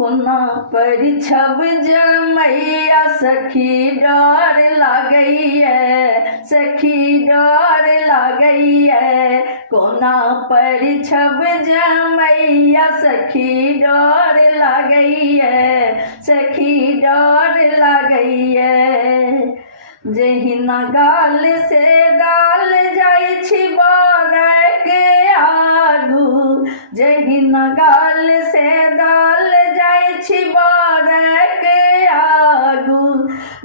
कोना पर छब जमैया सखी डर लागैया, सखी डर लागैया। कोना पर छब जमैया सखी डर लागैया, सखी डर लागैया। जहिना गाल से दाल जाइ छी बरक आगू, जहिना गाल से दाल जाइ छी बरक आगू।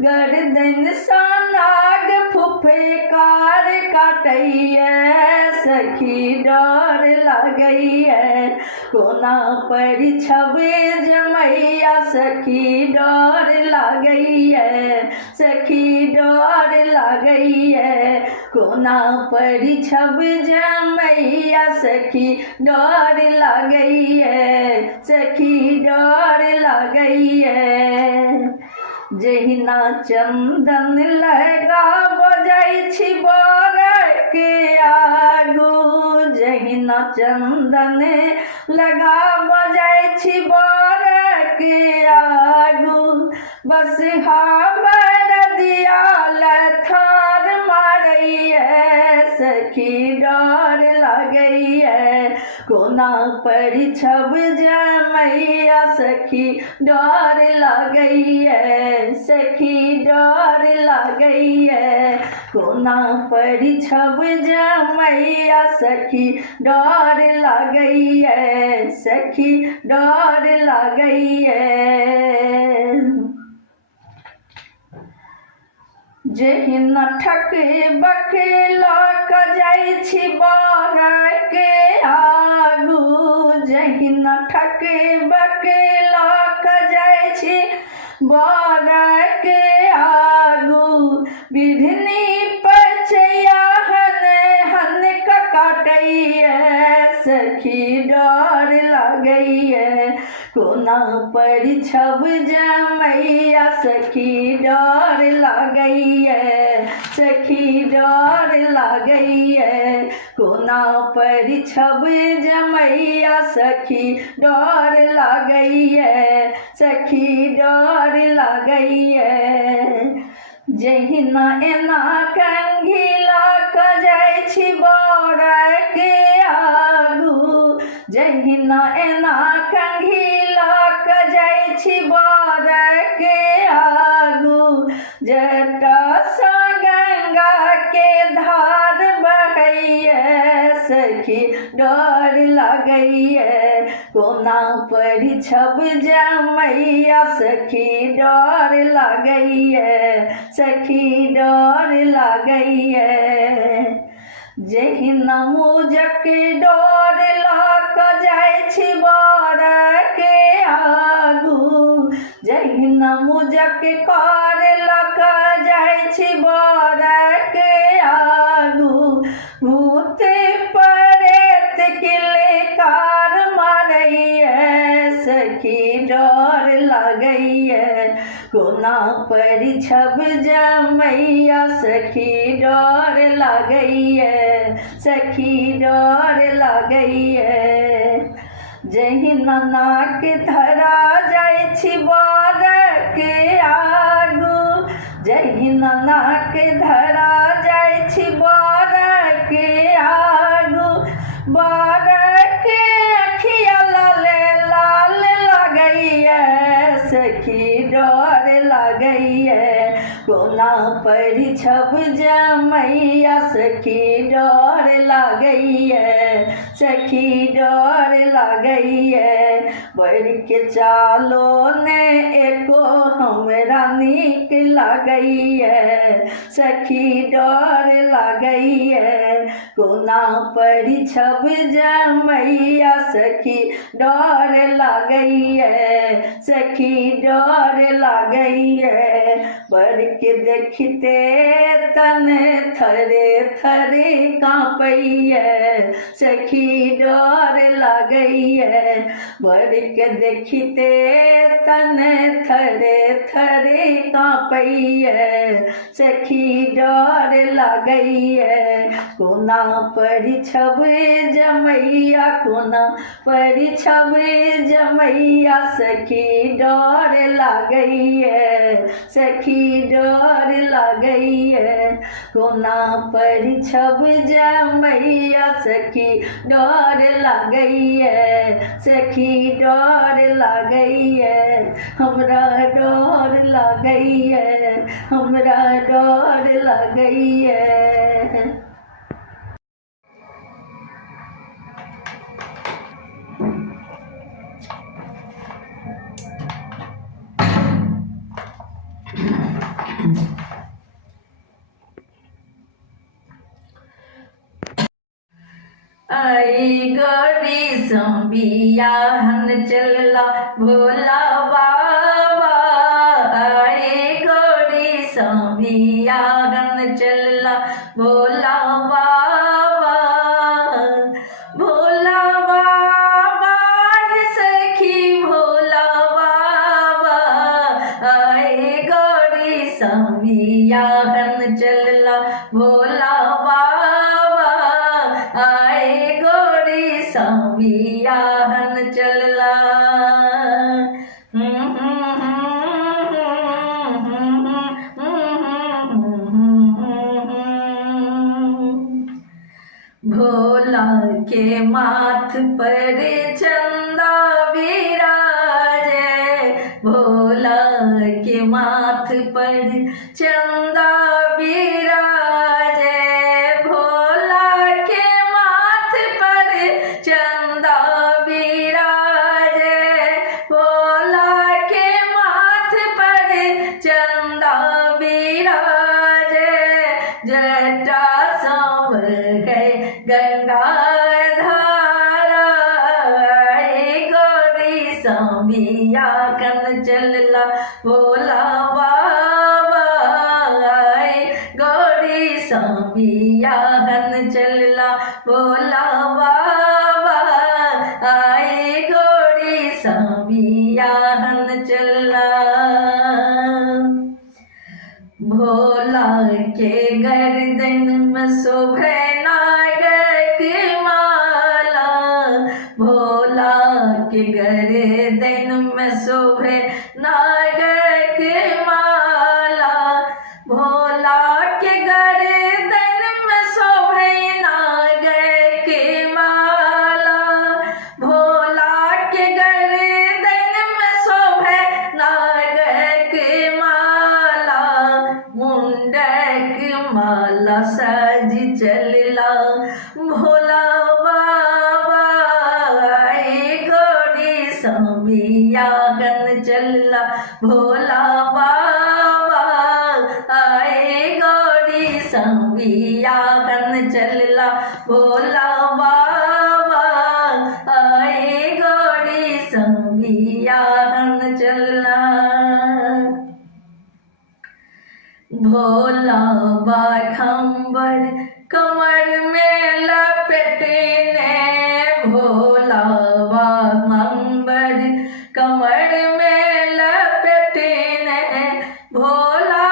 गर्दन सा नाग फुफकार काटैया, सखी डर लागैया। कोना पर छब जमैया सखी डर लागैया, सखी डर लागैया। कोना पर छब जमैया सखी डर लागैया, सखी डर लागैया। जहिना चंदन लगा बजाइ छी बरक आगू, जहिना चंदन लगा बजाइ छी बरक आगू। बस बरदिया लथार मारैया, सखी डर लागैया। कोना पर छब जमैया सखी डर लागैया, सखी डर लागैया। कोना पर छब जमैया सखी डर लागैया, सखी डर लागैया। जहिना ठक बकेला जाइ छी बरक आगू, जहिना ठक बकेला जाइ छी बरक आगू। बिढ़नी पचैया हन हन काटैया, सखी डर लागैया। कोना पर छब जमैया सखी डर लागैया, सखी डर लागैया। कोना पर छब जमैया सखी डर लागैया, सखी डर लागैया। जहिना एना कंघिला जाइ छी बरक आगू, जहिना एना कंघिला जाइ छी बरक आगू। जटा सा गंगा के धार बहैया, सखी डर लागैया। कोना पर छब जमैया सखी डर लागैया, सखी डर लागैया। जहिना मुजक डोर लक जाइ छी बरक आगू, जहिना मुजक कर लक जाइ छी बरक आगू। भूत प्रेत किलकार मारैया, सखी डर लागैया। कोना पर छब जमैया सखी डर लागैया, सखी डर लागैया। जहिना नाक धरा जाइ छी बरक आगू, जहिना नाक धरा जाइ छी बरक आगू। बरक अखिया लाल लाल लागैया, सखी डर लागैया। कोना पर छब जमैया सखी डर लागैया, सखी डर लागैया। बढ़ के चालो ने एको हमरा नीक लागैया, सखी डर लागैया। कोना पर छब जमैया सखी डर लागैया, सखी डर लागैया। बढ़ के देखते तन थरे थरे कांपैया सखी डर लागैया बर के देखते तन थरे थरे कांपैया सखी डर लागैया कोना परिछब जमैया कोना परिछब जमैया सखी डर लागैया सखी डर लागैया कोना परिछब जमैया सखी डर लागैया सखी डर लागैया हमरा डर लागैया हमरा डर लागैया। आई गौरी संबियाहन चलला भोला बाबा आई गौरी संबियाहन चलला भोला बाबा भोला बाबा सखी भोला बाबा आई गौरी संबियाहन चलला भोला बाबा आए गोरी संबियाहन चलला भोला के माथ पर चंदा विराजे भोला के माथ पर चंदा विराजे भोला के माथ पर चंदा विराजे भोला के माथ पर चंदा विराजे जटा सांवर है गंगा धारा गौरी संबियाहन चलला भोला बाबा गौरी संबियाहन चलला भोला बाबा आए गौरी संबियाहन चलला भोला के गर्दन में शोभे नागक माला भोला के गर्दन में शोभे नागक माला भोला के गर्दन में शोभे नागक माला भोला के गर्दन में शोभे नागक माला मुंडक माला सज चलला भोला बाबा गौरी संबियाहन चलला भोला बाबा आए गौरी संबियाहन चलला भोला बाबा आए गौरी संबियाहन चलला भोला बाखंबर कमर में लपेटने भोला बाखंबर कमर में लपेटने भोला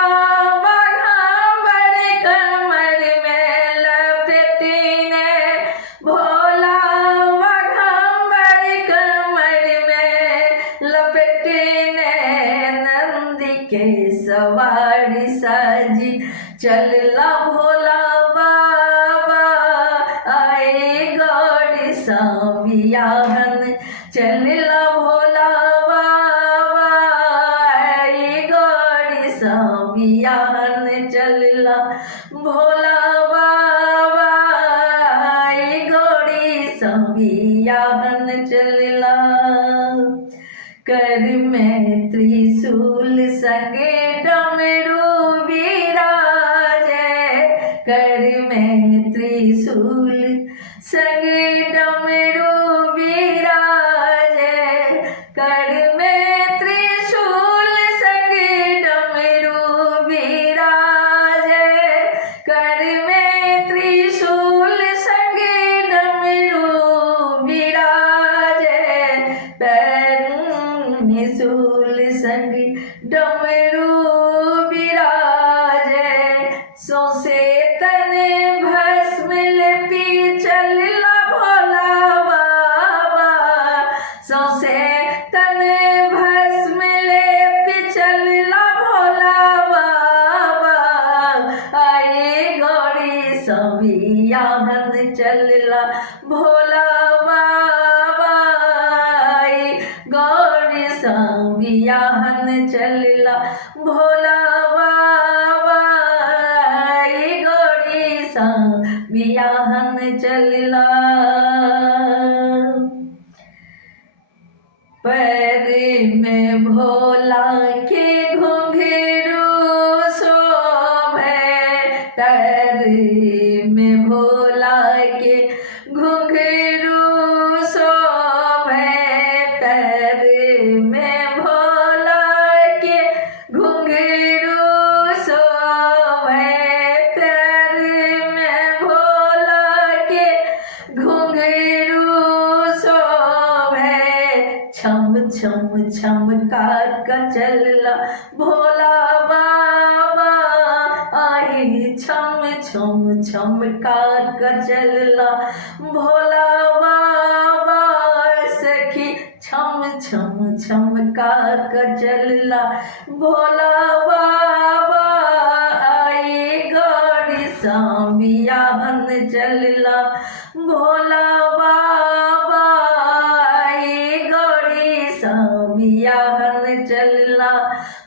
बाखंबर कमर में लपेटने भोला बाखंबर कमर में लपेटने नंदी के सवारी साजी चलला भोला बाबा आए गौरी संबियाहन चलला भोला बाबा आए गौरी संबियाहन चलला भोला बाबा आए गौरी संबियाहन चलला कर में त्रिशूल संगे डमरू विराजे कर में त्रिशूल संगे डमरू विराजे कर में त्रिशूल संगे डमरू विराजे त्रिशूल संग डमरू विराजे, सौसे तने भस्म लेपि चलला भोला बाबा, सौसे तने भस्म लेपि चलला भोला बाबा, आए गौरी सबियाहन चलला भोला बाबा, आए गौरी सबियाहन चलला भोला बाबा, आए गौरी सबियाहन चलला। पैर में भोला के घुंघरू शोभे, पैर में भोला के घुंघरू शोभे, पैर में भोला के घुंघरू शोभे, पैर में भोला के घुंघरू शोभे, छम छम छमकार का चलला भोला बाबा, आई छम छम छमकार का चलला भोला बाबा, सखी छम छम छमकार का चलला भोला बाबा, आई गौरी सबियाहन चलला भोला बाबा, आई गौरी सबियाहन चलला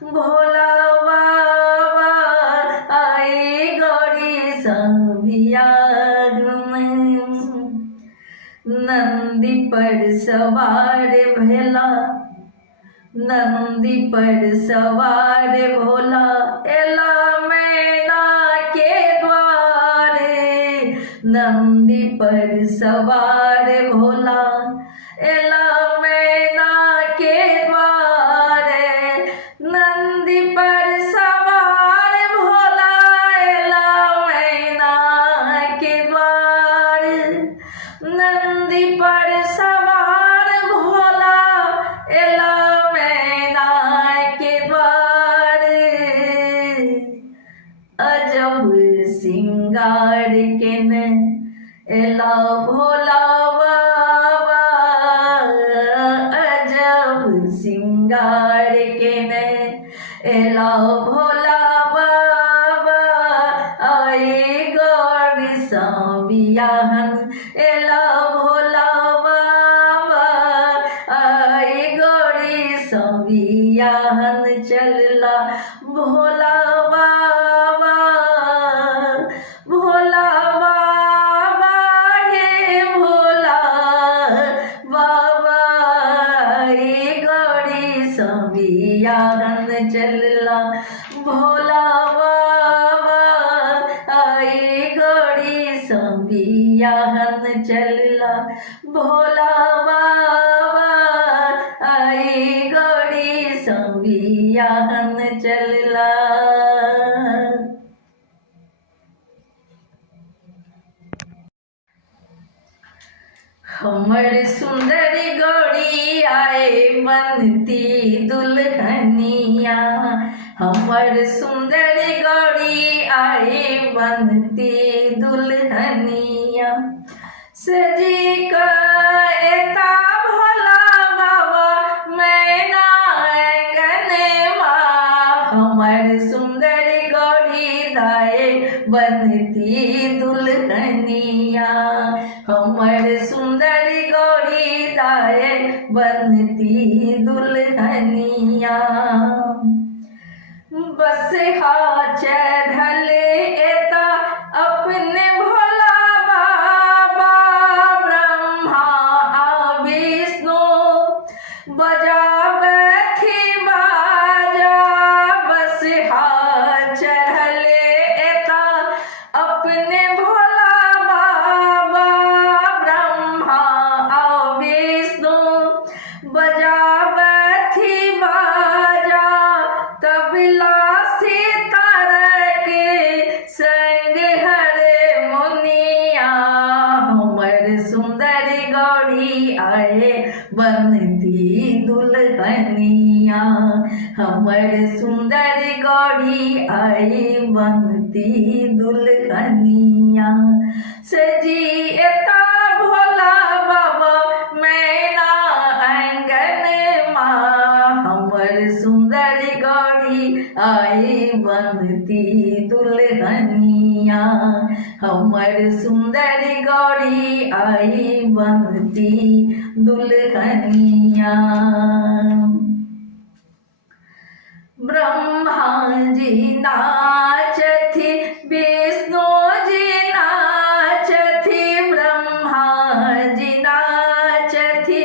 भोला बाबा, आई गौरी सबियाहन। नंदी पर सवार भेला, नंदी पर सवार भोला, एला मैना के द्वारे, नंदी पर सवार भोला, एला मैना के द्वारे, नंदी पर सवार भोला, एला मैना के द्वारे, नंदी पर सवार भोला, एला मैना के द्वारे, अजब सिंगार के न एला भोला बाबा, अजब सिंगार के न एला भोला बाबा, आए गौरी सबियाहन एला भोला बाबा, आए गौरी सबियाहन चलला भोला बाबा, भोला बाबा हे भोला बाबा, आए गौरी सबियाहन चलला भोला बाबा, आए गौरी सबियाहन चलला भोला बाबा, आए गौरी सबियाहन चलला। हमर सुंदरी गौरी आए बनती दुल्हनिया, हमर सुंदरी गौरी आए बनती दुल्हनिया, सजी का एता भोला बाबा मैना आंगनवा, हमर सुंदरी गौरी दाए बनती दुल्हनिया, हमर सुंदरी गौरी दाए बनती दुल्हनिया, बस हा चढ़ल एता अपने भोला बाबा, ब्रह्मा आ विष्णु बजावथी बाजा, बस हा चढ़ल एता अपने भोला बाबा, ब्रह्मा आ विष्णु बजावथी बाजा, तबला सितार के संग हरे मुनिया, हमर सुंदरी गौरी आए बनती दुल्हनिया। दुल्हनिया हमर सुंदर गौरी आई बनती दुल्हनिया सजी एता भोला बाबा मैना आंगन माँ हमर सुंदर गौरी आई बनती दुल्हनिया हमर सुंदर गौरी आई बनती दुल्हनिया ब्रह्मा जी नाचथि विष्णु जी नाचथि ब्रह्मा जी नाचथि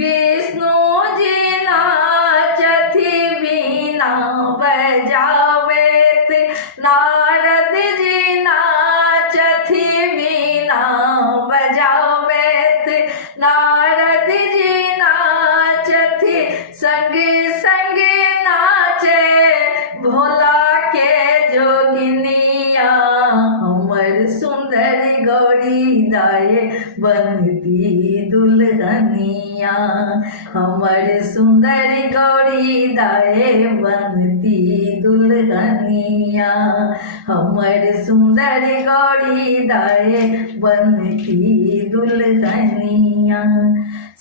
विष्णु जी नाचथि वीणा बजावेत नारद जी नाचथि वीणा बजावेत नारद जी नाचथि संग संग नाचे भोला के जोगिनिया हमर सुंदर गौरी दाए बनती दुल्हनिया हमर सुंदर गौरी दाए बनती दुल्हनिया हमर सुंदर गौरी दाए बनती दुल्हनिया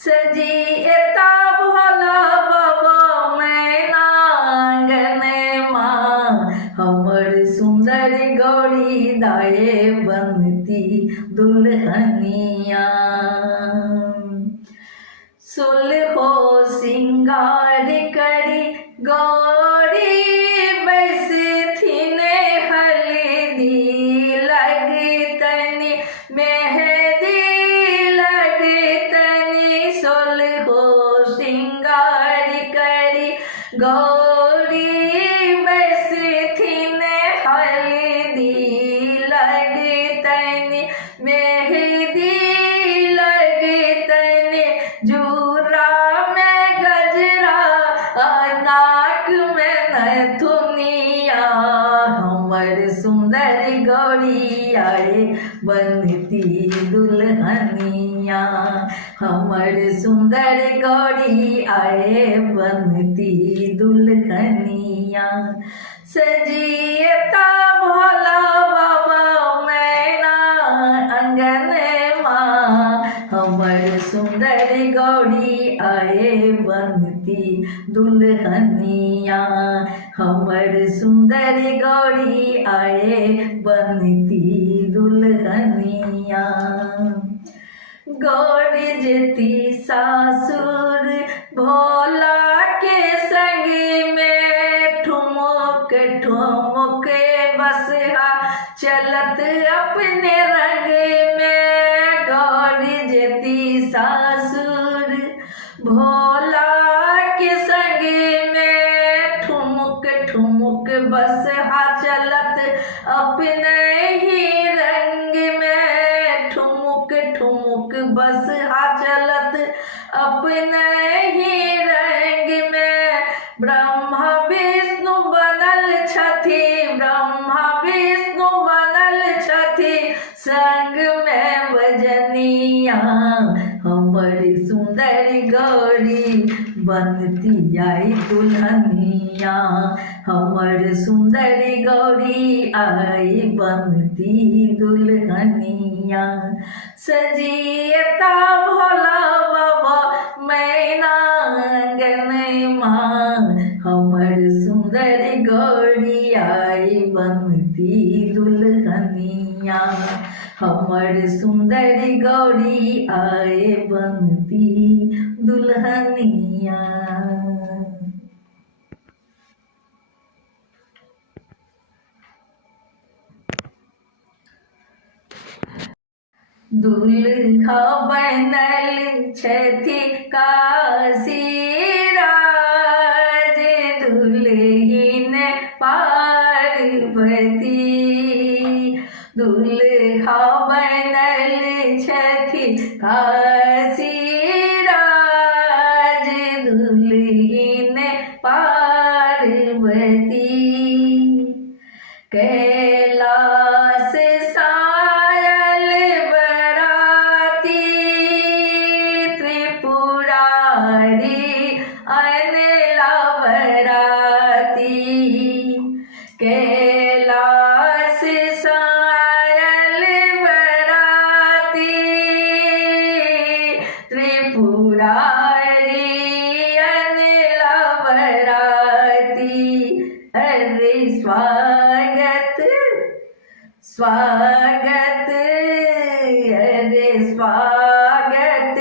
सजी एता भोला बाबा मैना आंगन माँ हमर सुंदर गौरी दाए बनती दुल्हनिया सोलहो सिंगार करी गौरी बैसथिन हल्दी लगतनी मेहंदी लगतनी सोलहो सिंगार करी गौरी बैसथिन हल्दी लगतनी मेहंदी लगतनी जूरा में गजरा नाक में नथुनिया हमर सुंदर गौरी आए बनती दुल्हनिया हमर सुंदर गौरी आए बनती दुल्हनिया सजिएता भोला बाबा मैना अंगन माँ हमर सुंदर गौरी आए बनती दुल्हनिया हमर सुंदर गौरी आए बनती दुल्हनिया गौरी जती सासुर भोला के संग में ठुमुक ठुमुक बसहा चलत अपने रंग में गौरी जती सासुर भोला के संग में ठुमुक ठुमुक बसहा चलत अपने ही रंग में ठुमुक ठुमुक बसहा चलत अपने ही रंग में ब्रह्मा विष्णु बनल छथि ब्रह्मा विष्णु बनल छथि संग में बजनिया हमर सुंदर गौरी बनती आई दुल्हनिया हमर सुंदर गौरी आई बनती दुल्हनिया सजिएता भोला बाबा मैना आंगन माँ हमर सुंदर गौरी आई बनती दुल्हनिया हमर सुंदर गौरी आए बनती दुल्हनिया दुल्हा बनल छथि काशी राज दुल्हिन पार्वती दुल्हा बनल छथि काशी राज दुल्हिन पार्वती कैलाश सायल बराती त्रिपुरारी स्वागत अरे स्वागत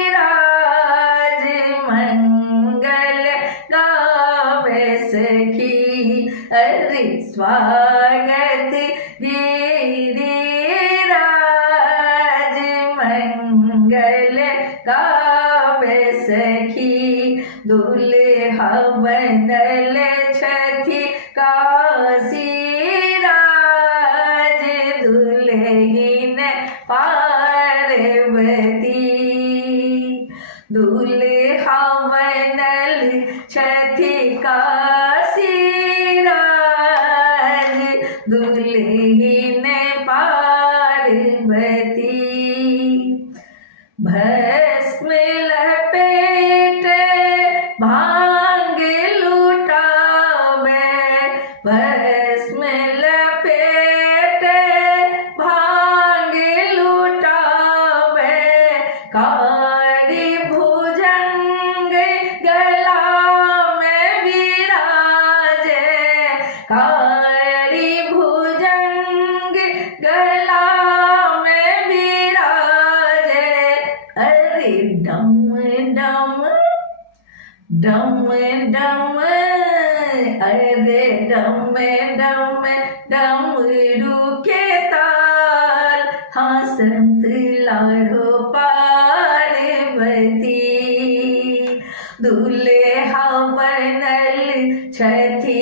गिरिराज मंगल गावे सखी अरे स्वागत गिरिराज मंगल गावे सखी दुल्हा बनल छथि काशीराज दुल्हीन पार्वती दुल्हा बनल छथि काशीराज दुल्हीन पार्वती भस्म लपेट भांग लुटावे भस्म लपेट भांग लुटावे कारी भुजंग गला में विराजे कारी भुजंग गला में विराजे अरे डम डम डम डम अरे डम डम डमरू के ताल हंसत लाडो पार्वती दुल्हा बनल छथि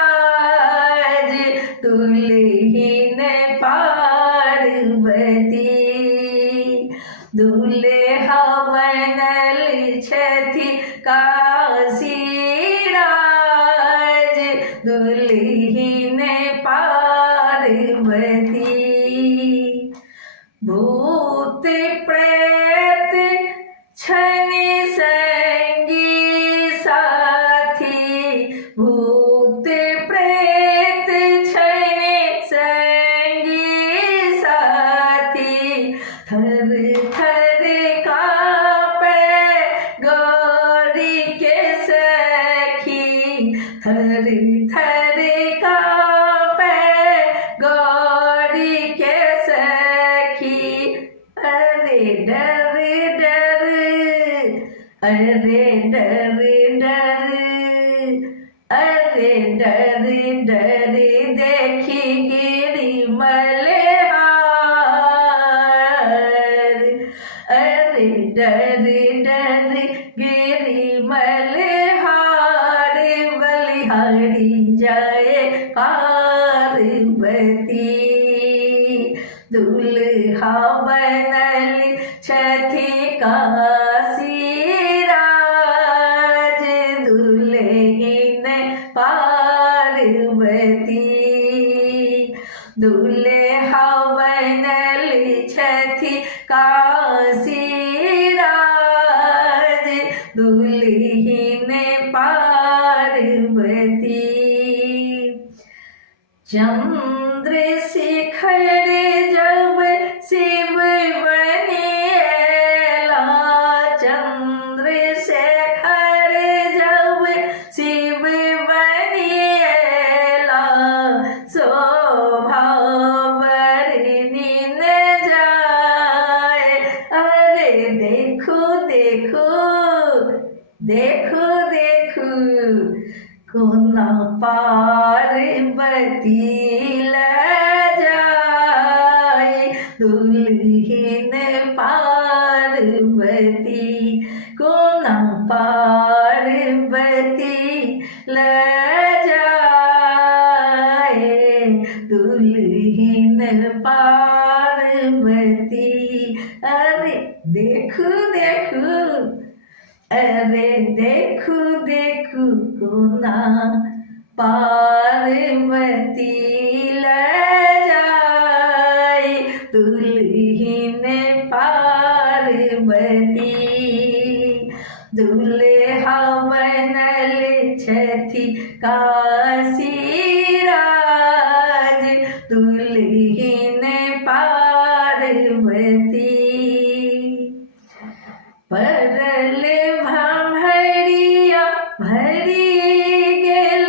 काशीराज दुल्हीन पार्वती दुल्हा बनल छथि काशीराज दुल्हीन पार्वती भूत प्रेत छनि संगी साथी भूत प्रेत छनि संगी साथी थर थर कांपे गौरी के सखी थर थर कांपे गौरी के सखी अरे डर डर अरे डर डर अरे डर डर देखी गिरी मल्हार अरे डर डर गिरी मल्हार बलिहारी जाए पार्वती दुल्हा बनल छथि काशीराज दुल्हीन पार्वती दुल्हा बनल छथि काशीराज दुल्हीन पार्वती चंद्रशेखर जब शिव बनिएला चंद्रशेखर जब शिव बनिएला शोभा बरनी न जाए अरे देखो देखो देखो देखो कोना पार्वती जाए दुल्हीन पार्वती कोना पार्वती जाए दुल्हीन पार्वती अरे देखो देखो अरे देखो देखो कोना पार्वती जाए दुल्हीन पार्वती दुल्हा बनल छथि काशीराज दुल्हीन पार्वती परल भमरिया भरी गेल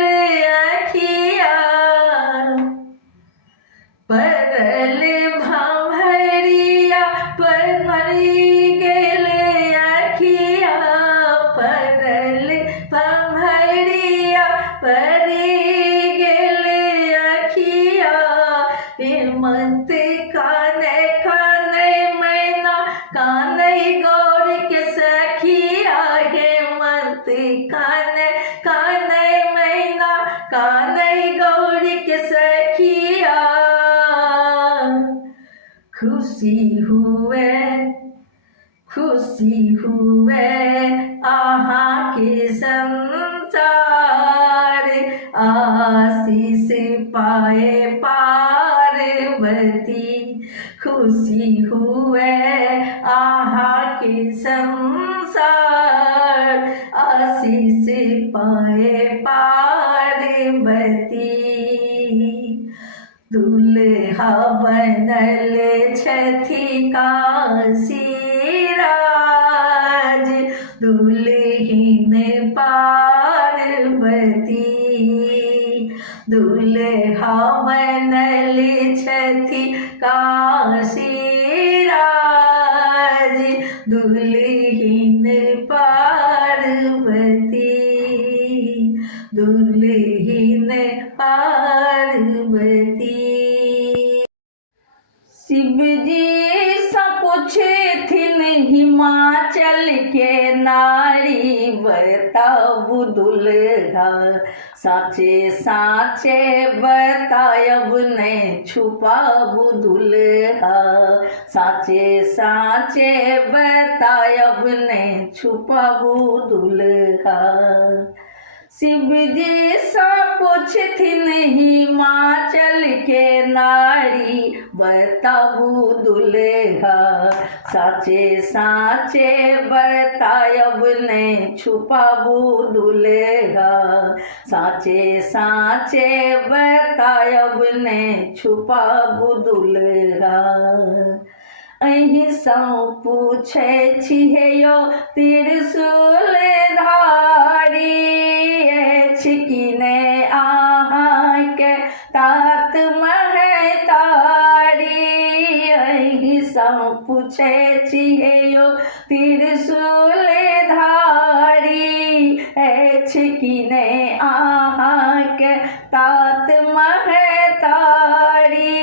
आखी खुशी हुए आहा के संसार, आशीष पाए पार्वती। खुशी हुए आहा के संसार, आशीष पाए पार्वती। दुल्हा बनल छथि काशीराज, दुल्हिन पार्वती। दुल्हा बनल छथि काशीराज, दुल्हिन पार्वती। दुल्हिन पार्वती। शिव जी सा पूछथिन हिमाचल के नारी, बताबू दुल्हा साचे साचे बतायब ने छुपाबू दुल्हा। साचे साचे बतायब ने छुपाबू दुल्हा। शिव जी सा पूछथिन हिमाचल के नारी, बताबू दुल्हा साचे साचे बतायब ने छुपाबू दुल्हा। साचे साचे बतायब ने छुपाबू दुल्हा। अहीं सा पूछे छिहे यो त्रिशूल धारी, छिकिने आहाँके तात महतारी। अहीं सा पूछे छिहे यो त्रिशूल धारी, छिकिने आहाँके तात महतारी।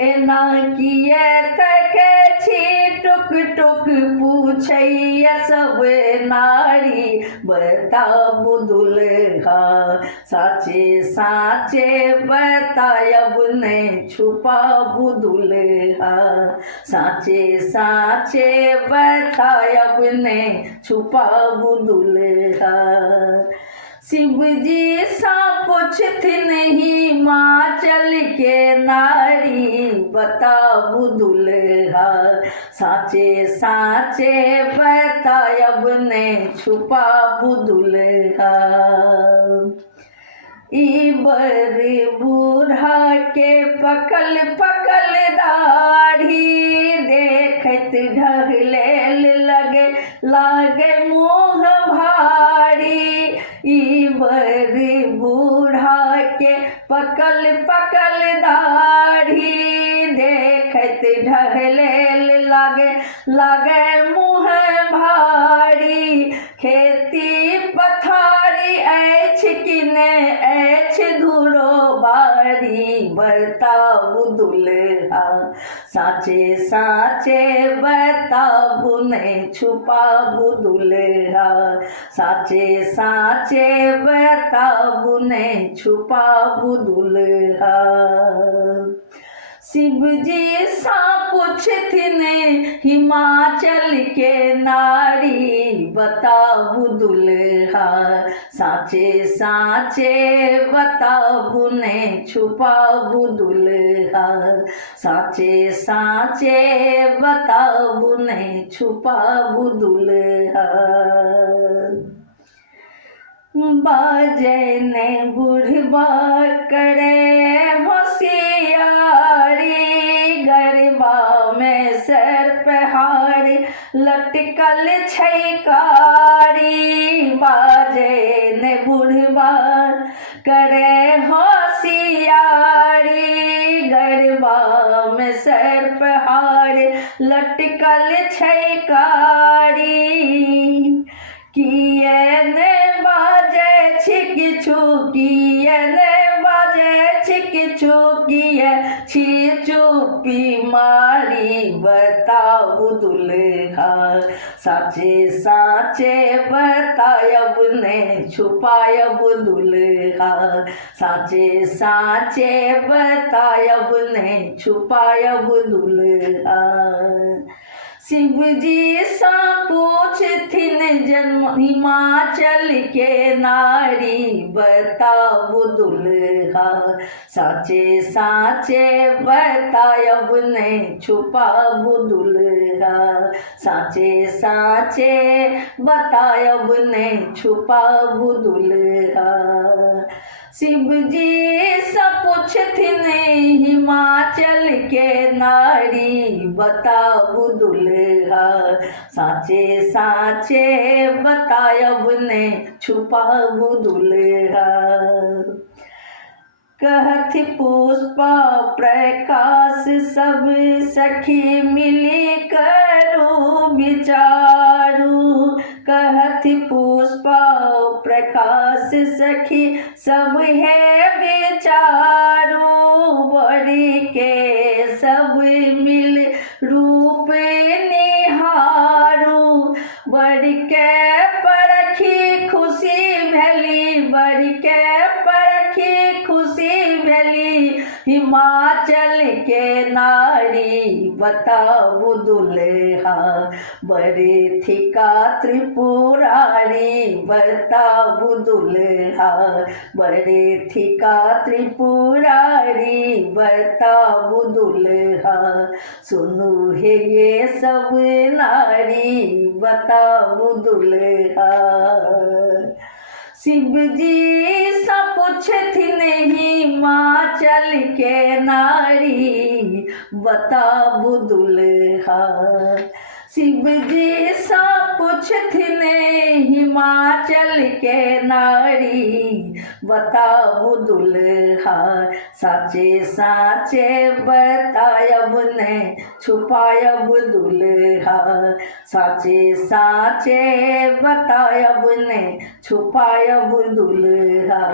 एना किए तके छी टुक टुक पूछैया सब नारी, बताबू दुल्हा साचे साचे बतायब ने छुपाबू दुल्हा। साचे साचे बतायब ने छुपाबू दुल्हा। शिव जी सा पूछथिन हिमाचल के नारी, बताबू दुल्हा साचे साचे बतायब ने छुपाबू दुल्हा। इबर बूढ़ा के पकल पकल दाढ़ी, देखत ढहलेल लगे लागे मुँह भारी। इबर बूढ़ा के पकल पकल दाढ़ी, देखत ढहलेल लागे लागे मुँह भारी। खेती पथारी अछि कि ने अछि धुरो बारी, बताबू दुल्हा साचे साचे बताबू ने छुपाबू दुल्हा। साचे साचे बताबू ने छुपाबू दुल्हा। शिव जी सा पूछथिन हिमाचल के नारी, बताबू दुल्हा साचे साचे बताबू ने छुपाबू दुल्हा। साचे साचे बताबू ने छुपाबू दुल्हा। बाजने बुढ़बा करे होशियारी, गरबा में सर पहाड़ लटकल छैकारी। बाजने बुढ़बा करे होशियारी, गरबा में सर पहाड़ लटकल छैकारी। किए ने बाजे छिकिछु, किए ने बाजे छिकिछु, किए छी चुपी मारी, बताबू दुल्हा साचे साचे बतायब ने छुपायब दुल्हा। साचे साचे बतायब ने छुपायब दुल्हा। शिव जी सा पूछथिन जन्म हिमाचल के नारी, बताओ दुल्हा साचे साचे बतायब नहीं छुपाबू दुल्हा, साचे साचे बतायब नहीं छुपाबू दुल्हा। शिव जी सब पूछथिन हिमाचल के नारी, बताबू दुल्हा साचे साचे बतायब ने छुपाबू दुल्हा। कहथि पुष्पा प्रकाश सब सखी मिली करू विचारू, कहथि पुष्पा प्रकाश सखी सब है विचारू, बड़ी के सब मिल रूप निहारू, बड़ी के परखी खुशी भली, बड़ी के परखी खुशी भली, हिमाचल के नारी बताबू दुल्हा, बड़े थिका त्रिपुरारी बताबू दुल्हा, बड़े थिका त्रिपुरारी बताबू दुल्हा। सुनु है ये सब नारी बताबू दुल्हा। शिव जी सा पूछथिन हिमाचल के नारी, बताबू दुल्हा। शिव जी सा पूछथिन हिमाचल के नारी, बताबू दुल्हा साचे साचे बतायब ने छुपायब दुल्हा, साचे साचे बतायब ने छुपायब दुल्हा।